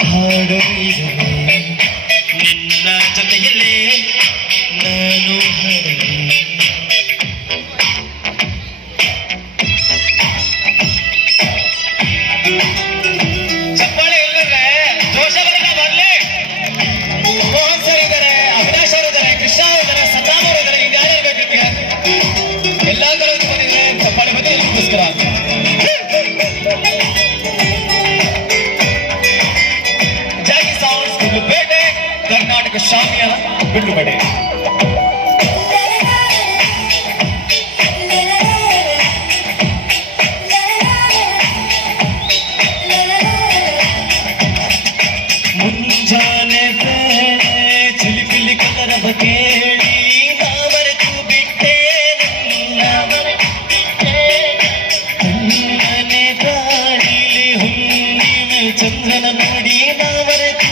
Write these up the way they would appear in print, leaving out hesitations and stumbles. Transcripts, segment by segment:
ಹಾಡು ನಿನ್ನ ಜೊತೆಯಲ್ಲೇ ನಾನು ಚಪ್ಪಾಳೆ ಇಲ್ಲದ್ರೆ ಜೋಶಗಳನ್ನ ಬರಲಿ. ಮೋಹನ್ ಸರ್ ಇದ್ದಾರೆ, ಅವಿನಾಶ್ ಅವರು ಇದ್ದಾರೆ, ಕೃಷ್ಣ ಅವರು ಇದ್ದಾರೆ, ಸದ್ದಾಮ್ ಅವರು ಇದ್ದಾರೆ. ಈಗ ಯಾರು ಬೇಕು ಎಲ್ಲಾ ತರದ್ದು ಬಂದಿದ್ರೆ ಚಪ್ಪಾಳೆ ಬಂದು ನಮಸ್ಕಾರ. ಪೇಟೆ ಕರ್ನಾಟಕ ಶಾಮಿಯಾನ ಬಿಡುಗಡೆ. ಮುಂಜಾನೆ ಬೇಳೆ ಚಿಲಿಪಿಲಿ ಕಲರ ಕೇಳಿ ನಾವರೆತು ಬಿಟ್ಟೆ ಕಣ್ಣನೆ ಗಾಳಿಲಿ ಹುಣ್ಣಿಮೆ ಚಂದ್ರನ ನೋಡಿ ನಾವರೆತು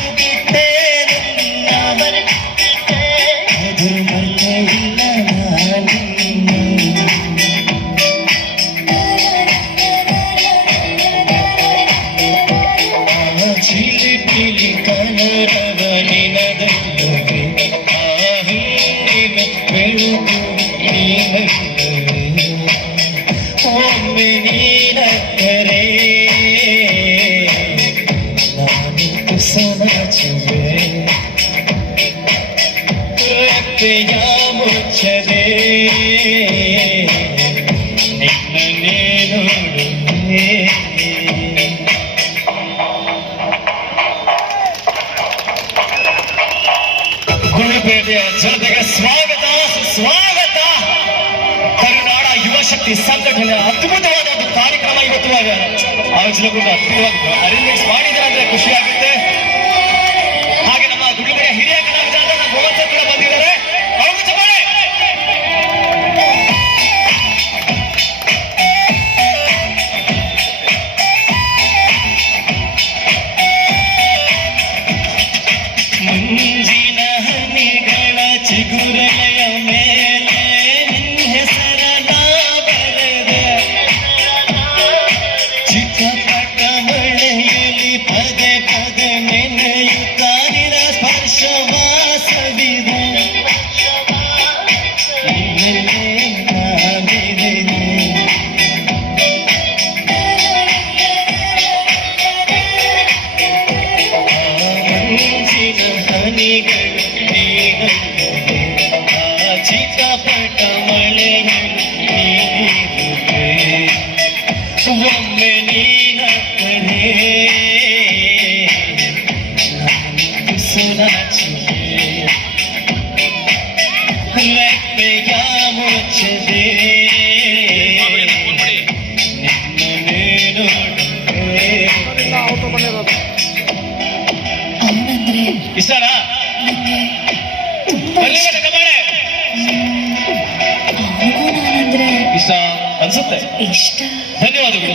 ಒಮ್ಮೆ ನೀನಕ್ಕರೆ ನಾನು ಕುಸುಮಾಚುವೆ ರೆಪ್ಪೆಯ ಮುಚ್ಚದೆ ನಿನ್ನನ್ನೇ ನೋಡುವೆ. ಗುರುಪೇಟೆಯ ಜನತೆಗೆ ಸ್ವಾಗತ ಸುಸ್ವಾಗತ. ಕರುನಾಡ ಯುವ ಶಕ್ತಿ ಸಂಘಟನೆ ಅದ್ಭುತವಾದ ಒಂದು ಕಾರ್ಯಕ್ರಮ ಇವತ್ತು ಆಯೋಜನೆಗೊಂಡು ಅದ್ಭುತವಾಗಿ ಅರೇಂಜ್ಮೆಂಟ್ಸ್ ಮಾಡಿದ್ದಾರೆ ಅಂದ್ರೆ ಖುಷಿಯಾಗುತ್ತೆ. ಹಾಗೆ ನಮ್ಮ ಗುರುಪೇಟೆಯ ಹಿರಿಯ ಕಲಾವಿದ ಮೋಹನ್ ಸರ್ ಕೂಡ ಬಂದಿದ್ದಾರೆ. ಅವ್ರಿಗೂ ಚಪ್ಪಾಳೆ. ಮುಂಜಿನ ಹನಿಗಳ ಚಿಗುರೆಲೆಯ ಮೇಲೆ ನಿನ್ನ ಹೆಸರನ್ನ ಬರೆದೆ ಚಿಕ್ಕಪಟ್ಟ ಮಳೆಯಲ್ಲಿ ಪದೇ ಪದೇ ನೆನೆಯುತ್ತಾ ನಿನ್ನ ಸ್ಪರ್ಶವ ಸವಿದೆ. ಚಿಕ್ಕಪಟ್ಟ ಮಳೆಯಲ್ಲಿ ಒಮ್ಮೆ ನೀನಕ್ಕರೆ ಸುನಾಚಿದೆ ರೆಪ್ಪೆಯ ಮುಚ್ಚದೆ ನಿನ್ನನ್ನೇ ನೋಡುವೆ. ಇಷ್ಟನಾ? ಇಷ್ಟ ಅನ್ಸುತ್ತೆ. ಧನ್ಯವಾದಗಳು.